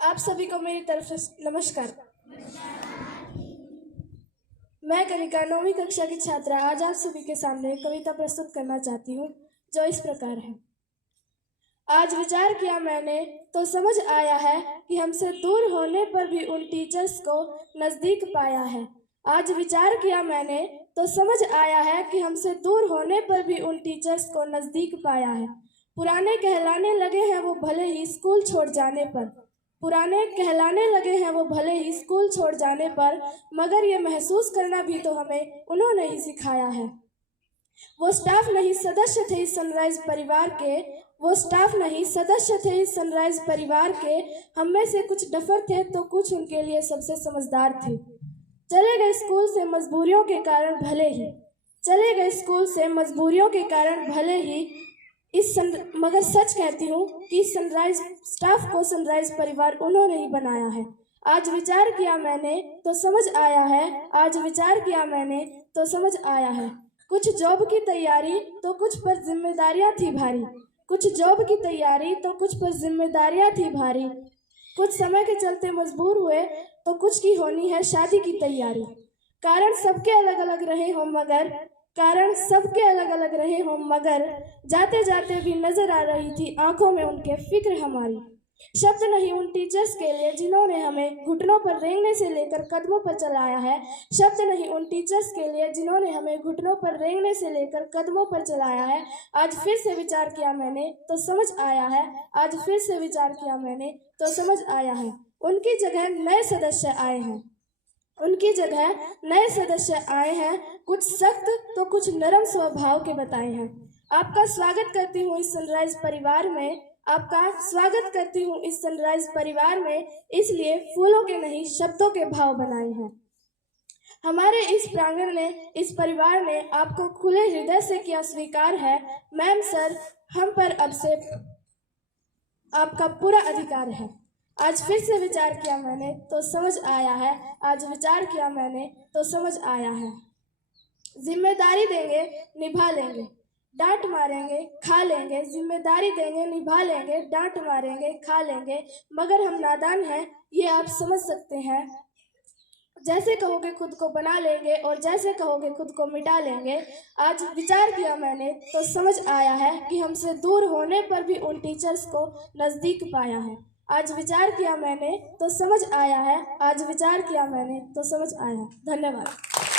आप सभी को मेरी तरफ से नमस्कार। मैं कनिका 9वीं कक्षा की छात्रा आज आप सभी के सामने कविता प्रस्तुत करना चाहती हूँ, जो इस प्रकार है। आज विचार किया मैंने तो समझ आया है कि हमसे दूर होने पर भी उन टीचर्स को नज़दीक पाया है। आज विचार किया मैंने तो समझ आया है कि हमसे दूर होने पर भी उन टीचर्स को नज़दीक पाया है। पुराने कहलाने लगे हैं वो भले ही स्कूल छोड़ जाने पर, पुराने कहलाने लगे हैं वो भले ही स्कूल छोड़ जाने पर, मगर ये महसूस करना भी तो हमें उन्होंने ही सिखाया है। वो स्टाफ नहीं सदस्य थे इस सनराइज परिवार के, वो स्टाफ नहीं सदस्य थे इस सनराइज परिवार के। हम में से कुछ डफर थे तो कुछ उनके लिए सबसे समझदार थे। चले गए स्कूल से मजबूरियों के कारण भले ही, चले गए स्कूल से मजबूरियों के कारण भले ही, मगर सच कहती हूँ कि सनराइज स्टाफ को सनराइज परिवार उन्होंने ही बनाया है। आज विचार किया मैंने तो समझ आया है, आज विचार किया मैंने तो समझ आया है। कुछ जॉब की तैयारी तो कुछ पर जिम्मेदारियां थी भारी, कुछ जॉब की तैयारी तो कुछ पर जिम्मेदारियां थी भारी। कुछ समय के चलते मजबूर हुए तो कुछ की होनी है शादी की तैयारी। कारण सबके अलग अलग रहे हों मगर, कारण सबके अलग अलग रहे हों मगर, जाते जाते भी नजर आ रही थी आंखों में उनके फिक्र हमारी। शब्द नहीं उन टीचर्स के लिए जिन्होंने हमें घुटनों पर रेंगने से लेकर कदमों पर चलाया है। शब्द नहीं उन टीचर्स के लिए जिन्होंने हमें घुटनों पर रेंगने से लेकर कदमों पर चलाया है। आज फिर से विचार किया मैंने तो समझ आया है, आज फिर से विचार किया मैंने तो समझ आया है। उनकी जगह नए सदस्य आए हैं, उनकी जगह नए सदस्य आए हैं। कुछ सख्त तो कुछ नरम स्वभाव के बताए हैं। आपका स्वागत करती हूँ इस सनराइज परिवार में, आपका स्वागत करती हूँ इस सनराइज परिवार में, इसलिए फूलों के नहीं शब्दों के भाव बनाए हैं। हमारे इस प्रांगण ने, इस परिवार ने आपको खुले हृदय से किया स्वीकार है। मैम सर, हम पर अब से आपका पूरा अधिकार है। आज फिर से विचार किया मैंने तो समझ आया है, आज विचार किया मैंने तो समझ आया है। जिम्मेदारी देंगे निभा लेंगे, डांट मारेंगे खा लेंगे, जिम्मेदारी देंगे निभा लेंगे, डांट मारेंगे खा लेंगे, मगर हम नादान हैं ये आप समझ सकते हैं। जैसे कहोगे खुद को बना लेंगे और जैसे कहोगे खुद को मिटा लेंगे। आज विचार किया मैंने तो समझ आया है कि हमसे दूर होने पर भी उन टीचर्स को नज़दीक पाया है। आज विचार किया मैंने तो समझ आया है, आज विचार किया मैंने तो समझ आया। धन्यवाद।